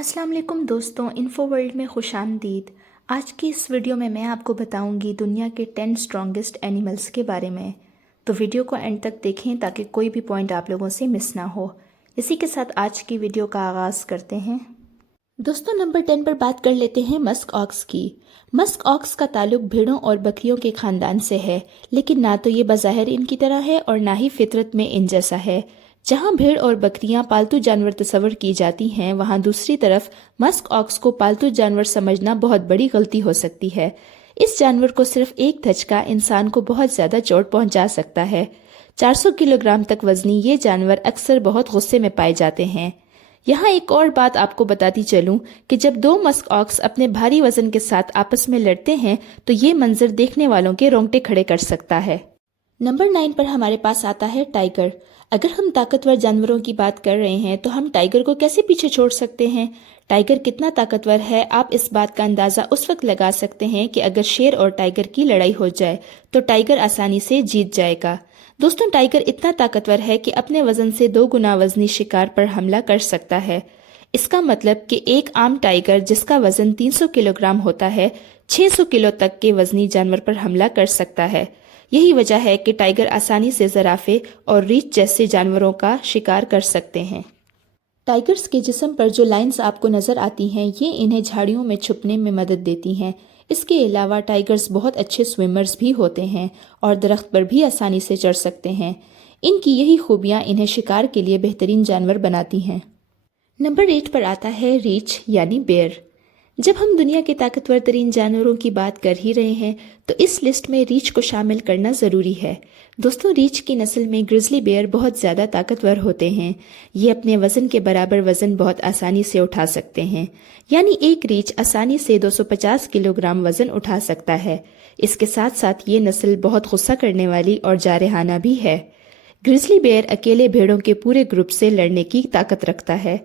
अस्सलाम वालेकुम दोस्तों, इन्फो वर्ल्ड में खुश आमदीद। आज की इस वीडियो में मैं आपको बताऊंगी दुनिया के 10 स्ट्रॉन्गेस्ट एनिमल्स के बारे में। तो वीडियो को एंड तक देखें ताकि कोई भी पॉइंट आप लोगों से मिस ना हो। इसी के साथ आज की वीडियो का आगाज़ करते हैं। दोस्तों, नंबर 10 पर बात कर लेते हैं मस्क ऑक्स की। मस्क ऑक्स का ताल्लुक भेड़ों और बकरियों के खानदान से है, लेकिन ना तो ये बज़ाहिर इनकी तरह है और ना ही फितरत में इन जैसा है। जहाँ भेड़ और बकरियां पालतू जानवर तस्वर की जाती हैं, वहाँ दूसरी तरफ मस्क ऑक्स को पालतू जानवर समझना बहुत बड़ी गलती हो सकती है। इस जानवर को सिर्फ एक धचका इंसान को बहुत ज़्यादा चोट पहुंचा सकता है। 400 किलोग्राम तक वजनी ये जानवर अक्सर बहुत गुस्से में पाए जाते हैं। यहाँ एक और बात आपको बताती चलूं कि जब दो मस्क ऑक्स अपने भारी वजन के साथ आपस में लड़ते हैं तो ये मंजर देखने वालों के रोंगटे खड़े कर सकता है। नंबर 9 पर हमारे पास आता है टाइगर। अगर हम ताकतवर जानवरों की बात कर रहे हैं तो हम टाइगर को कैसे पीछे छोड़ सकते हैं। टाइगर कितना ताकतवर है, आप इस बात का अंदाज़ा उस वक्त लगा सकते हैं कि अगर शेर और टाइगर की लड़ाई हो जाए तो टाइगर आसानी से जीत जाएगा। दोस्तों, टाइगर इतना ताकतवर है कि अपने वजन से 2 गुना वजनी शिकार पर हमला कर सकता है। इसका मतलब कि एक आम टाइगर जिसका वजन 300 किलोग्राम होता है, 600 किलो तक के वजनी जानवर पर हमला कर सकता है। यही वजह है कि टाइगर आसानी से ज़राफ़े और रीछ जैसे जानवरों का शिकार कर सकते हैं। टाइगर्स के जिस्म पर जो लाइंस आपको नज़र आती हैं, ये इन्हें झाड़ियों में छुपने में मदद देती हैं। इसके अलावा टाइगर्स बहुत अच्छे स्विमर्स भी होते हैं और दरख्त पर भी आसानी से चढ़ सकते हैं। इनकी यही खूबियाँ इन्हें शिकार के लिए बेहतरीन जानवर बनाती हैं। नंबर 8 पर आता है रीछ यानी बेयर। जब हम दुनिया के ताकतवर तरीन जानवरों की बात कर ही रहे हैं तो इस लिस्ट में रीछ को शामिल करना ज़रूरी है। दोस्तों, रीछ की नस्ल में ग्रिजली बेयर बहुत ज़्यादा ताकतवर होते हैं। ये अपने वज़न के बराबर वज़न बहुत आसानी से उठा सकते हैं, यानी एक रीछ आसानी से 250 किलोग्राम वज़न उठा सकता है। इसके साथ साथ ये नस्ल बहुत गुस्सा करने वाली और जारहाना भी है। ग्रिजली बेयर अकेले भेड़ों के पूरे ग्रुप से लड़ने की ताकत रखता है।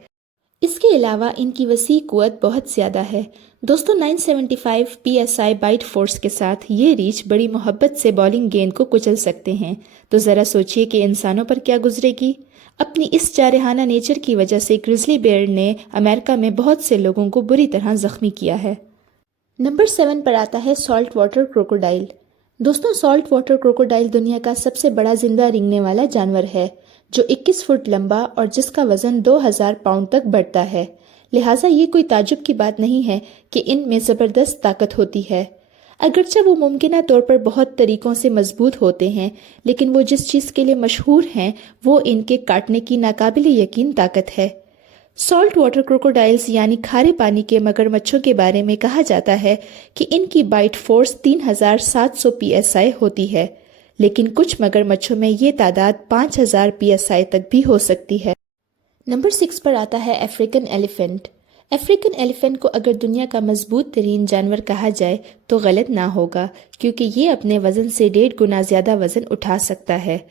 इसके अलावा इनकी वसी कुवत बहुत ज़्यादा है। दोस्तों, 975 PSI बाइट फोर्स के साथ ये रीछ बड़ी मोहब्बत से बॉलिंग गेंद को कुचल सकते हैं। तो ज़रा सोचिए कि इंसानों पर क्या गुजरेगी। अपनी इस जारहाना नेचर की वजह से ग्रिजली बेयर ने अमेरिका में बहुत से लोगों को बुरी तरह ज़ख्मी किया है। नंबर 7 पर आता है सॉल्ट वाटर क्रोकोडाइल। दोस्तों, सॉल्ट वाटर क्रोकोडाइल दुनिया का सबसे बड़ा जिंदा रेंगने वाला जानवर है, जो 21 फुट लंबा और जिसका वजन 2000 पाउंड तक बढ़ता है। लिहाजा ये कोई ताजुब की बात नहीं है कि इनमें ज़बरदस्त ताकत होती है। अगरचे वो मुमकिना तौर पर बहुत तरीकों से मजबूत होते हैं, लेकिन वो जिस चीज़ के लिए मशहूर हैं वो इनके काटने की नाकाबिले यकीन ताकत है। सॉल्ट वाटर क्रोकोडाइल्स यानी खारे पानी के मगरमच्छों के बारे में कहा जाता है कि इनकी बाइट फोर्स 3700 PSI होती है, लेकिन कुछ मगरमच्छों में ये तादाद 5000 PSI तक भी हो सकती है। नंबर 6 पर आता है अफ्रीकन एलिफेंट। अफ्रीकन एलिफेंट को अगर दुनिया का मजबूत तरीन जानवर कहा जाए तो गलत ना होगा, क्योंकि ये अपने वजन से 1.5 गुना ज़्यादा वजन उठा सकता है।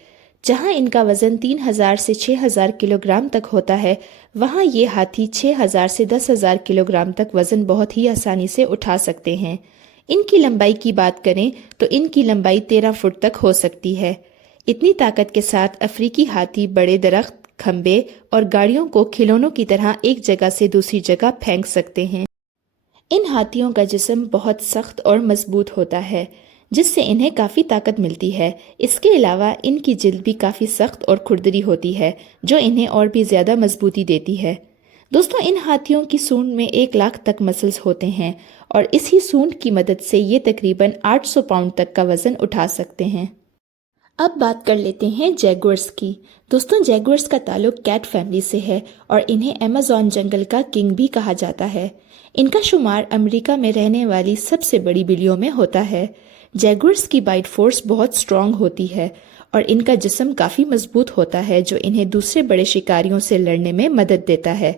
जहाँ इनका वजन 3000 से 6000 किलोग्राम तक होता है, वहाँ ये हाथी 6000 से 10000 किलोग्राम तक वजन बहुत ही आसानी से उठा सकते हैं। इनकी लंबाई की बात करें तो इनकी लंबाई 13 फुट तक हो सकती है। इतनी ताकत के साथ अफ्रीकी हाथी बड़े दरख्त, खंबे और गाड़ियों को खिलौनों की तरह एक जगह से दूसरी जगह फेंक सकते हैं। इन हाथियों का जिस्म बहुत सख्त और मजबूत होता है, जिससे इन्हें काफ़ी ताकत मिलती है। इसके अलावा इनकी जिल्द भी काफ़ी सख्त और खुरदरी होती है, जो इन्हें और भी ज़्यादा मजबूती देती है। दोस्तों, इन हाथियों की सूंड में 1 लाख तक मसल्स होते हैं और इसी सूंड की मदद से ये तकरीबन 800 पाउंड तक का वजन उठा सकते हैं। अब बात कर लेते हैं जैगुअर्स की। दोस्तों, जैगुअर्स का ताल्लुक कैट फैमिली से है और इन्हें अमेज़न जंगल का किंग भी कहा जाता है। इनका शुमार अमेरिका में रहने वाली सबसे बड़ी बिल्लियों में होता है। जैगुअर्स की बाइट फोर्स बहुत स्ट्रॉन्ग होती है और इनका जिस्म काफ़ी मजबूत होता है, जो इन्हें दूसरे बड़े शिकारियों से लड़ने में मदद देता है।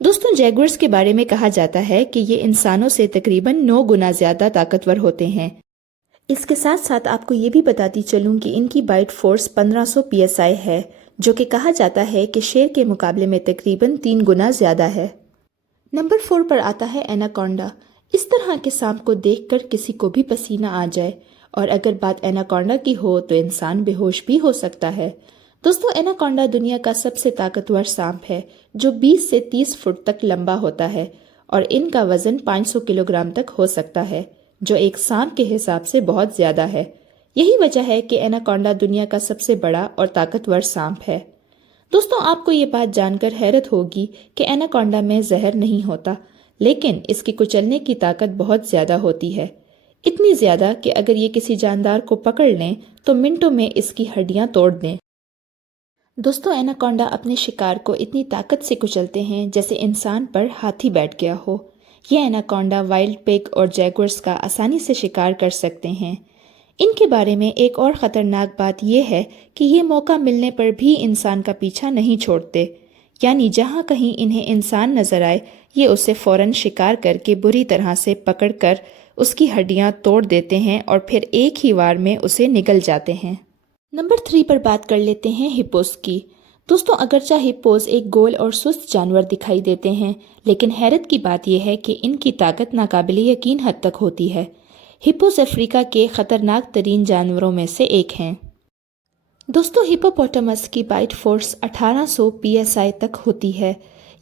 दोस्तों, जैगुअर्स के बारे में कहा जाता है कि ये इंसानों से तकरीबन 9 गुना ज़्यादा ताकतवर होते हैं। इसके साथ साथ आपको ये भी बताती चलूँ कि इनकी बाइट फोर्स 1500 PSI है, जो कि कहा जाता है कि शेर के मुकाबले में तकरीबन 3 गुना ज़्यादा है। नंबर 4 पर आता है एनाकोंडा। इस तरह के सांप को देखकर किसी को भी पसीना आ जाए, और अगर बात एनाकोंडा की हो तो इंसान बेहोश भी हो सकता है। دوستو ایناکونڈا دنیا کا سب سے طاقتور سانپ ہے جو 20 سے 30 فٹ تک لمبا ہوتا ہے اور ان کا وزن 500 کلو گرام تک ہو سکتا ہے جو ایک سانپ کے حساب سے بہت زیادہ ہے۔ یہی وجہ ہے کہ ایناکونڈا دنیا کا سب سے بڑا اور طاقتور سانپ ہے۔ دوستو آپ کو یہ بات جان کر حیرت ہوگی کہ ایناکونڈا میں زہر نہیں ہوتا، لیکن اس کی کچلنے کی طاقت بہت زیادہ ہوتی ہے، اتنی زیادہ کہ اگر یہ کسی جاندار کو پکڑ لیں تو منٹوں میں اس کی ہڈیاں توڑ دیں۔ دوستو ایناکونڈا اپنے شکار کو اتنی طاقت سے کچلتے ہیں جیسے انسان پر ہاتھی بیٹھ گیا ہو۔ یہ ایناکونڈا وائلڈ پگ اور جیگورز کا آسانی سے شکار کر سکتے ہیں۔ ان کے بارے میں ایک اور خطرناک بات یہ ہے کہ یہ موقع ملنے پر بھی انسان کا پیچھا نہیں چھوڑتے، یعنی جہاں کہیں انہیں انسان نظر آئے یہ اسے فوراً شکار کر کے بری طرح سے پکڑ کر اس کی ہڈیاں توڑ دیتے ہیں اور پھر ایک ہی وار میں اسے نگل جاتے ہیں۔ نمبر 3 پر بات کر لیتے ہیں ہپوز کی۔ دوستو اگرچہ ہپوز ایک گول اور سست جانور دکھائی دیتے ہیں، لیکن حیرت کی بات یہ ہے کہ ان کی طاقت ناقابل یقین حد تک ہوتی ہے۔ ہپوز افریقہ کے خطرناک ترین جانوروں میں سے ایک ہیں۔ دوستو ہپوپوٹامس کی بائٹ فورس 1800 PSI تک ہوتی ہے۔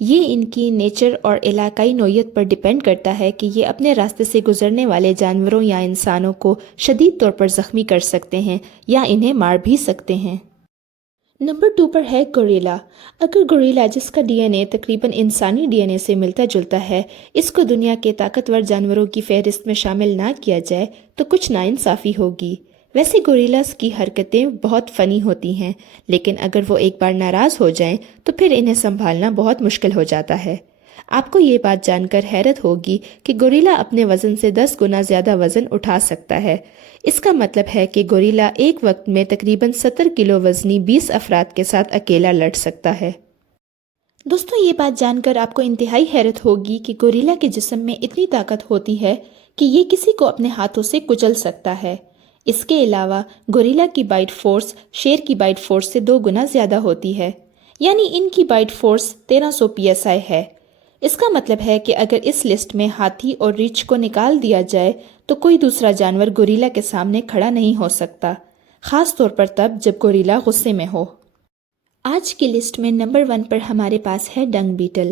یہ ان کی نیچر اور علاقائی نوعیت پر ڈیپینڈ کرتا ہے کہ یہ اپنے راستے سے گزرنے والے جانوروں یا انسانوں کو شدید طور پر زخمی کر سکتے ہیں یا انہیں مار بھی سکتے ہیں۔ نمبر 2 پر ہے گوریلا۔ اگر گوریلا، جس کا ڈی این اے تقریباً انسانی ڈی این اے سے ملتا جلتا ہے، اس کو دنیا کے طاقتور جانوروں کی فہرست میں شامل نہ کیا جائے تو کچھ ناانصافی ہوگی۔ ویسے گوریلاز کی حرکتیں بہت فنی ہوتی ہیں، لیکن اگر وہ ایک بار ناراض ہو جائیں تو پھر انہیں سنبھالنا بہت مشکل ہو جاتا ہے۔ آپ کو یہ بات جان کر حیرت ہوگی کہ گوریلا اپنے وزن سے 10 گنا زیادہ وزن اٹھا سکتا ہے۔ اس کا مطلب ہے کہ گوریلا ایک وقت میں تقریباً 70 کلو وزنی 20 افراد کے ساتھ اکیلا لڑ سکتا ہے۔ دوستو یہ بات جان کر آپ کو انتہائی حیرت ہوگی کہ گوریلا کے جسم میں اتنی طاقت ہوتی ہے کہ یہ کسی کو اپنے ہاتھوں سے کچل سکتا ہے۔ اس کے علاوہ گوریلا کی بائٹ فورس شیر کی بائٹ فورس سے 2 گنا زیادہ ہوتی ہے، یعنی ان کی بائٹ فورس 1300 PSI ہے۔ اس کا مطلب ہے کہ اگر اس لسٹ میں ہاتھی اور ریچھ کو نکال دیا جائے تو کوئی دوسرا جانور گوریلا کے سامنے کھڑا نہیں ہو سکتا، خاص طور پر تب جب گوریلا غصے میں ہو۔ آج کی لسٹ میں نمبر 1 پر ہمارے پاس ہے ڈنگ بیٹل۔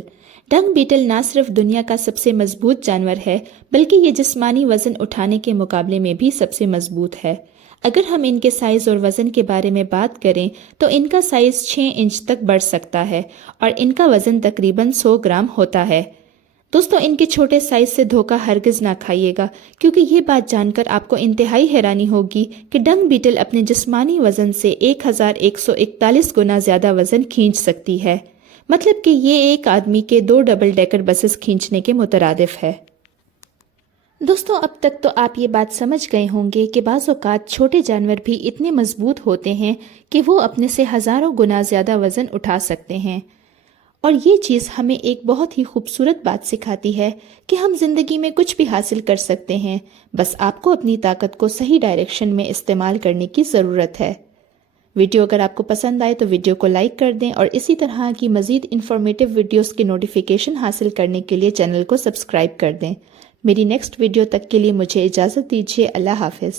ڈنگ بیٹل نہ صرف دنیا کا سب سے مضبوط جانور ہے بلکہ یہ جسمانی وزن اٹھانے کے مقابلے میں بھی سب سے مضبوط ہے۔ اگر ہم ان کے سائز اور وزن کے بارے میں بات کریں تو ان کا سائز 6 انچ تک بڑھ سکتا ہے اور ان کا وزن تقریباً 100 گرام ہوتا ہے۔ دوستو ان کے چھوٹے سائز سے دھوکہ ہرگز نہ کھائیے گا، کیونکہ یہ بات جان کر آپ کو انتہائی حیرانی ہوگی کہ ڈنگ بیٹل اپنے جسمانی وزن سے 1141 گنا زیادہ وزن کھینچ سکتی ہے، مطلب کہ یہ ایک آدمی کے 2 ڈبل ڈیکر بسز کھینچنے کے مترادف ہے۔ دوستو اب تک تو آپ یہ بات سمجھ گئے ہوں گے کہ بعض اوقات چھوٹے جانور بھی اتنے مضبوط ہوتے ہیں کہ وہ اپنے سے ہزاروں گنا زیادہ وزن اٹھا سکتے ہیں، اور یہ چیز ہمیں ایک بہت ہی خوبصورت بات سکھاتی ہے کہ ہم زندگی میں کچھ بھی حاصل کر سکتے ہیں، بس آپ کو اپنی طاقت کو صحیح ڈائریکشن میں استعمال کرنے کی ضرورت ہے۔ ویڈیو اگر آپ کو پسند آئے تو ویڈیو کو لائک کر دیں اور اسی طرح کی مزید انفارمیٹیو ویڈیوز کی نوٹیفیکیشن حاصل کرنے کے لیے چینل کو سبسکرائب کر دیں۔ میری نیکسٹ ویڈیو تک کے لیے مجھے اجازت دیجیے۔ اللہ حافظ۔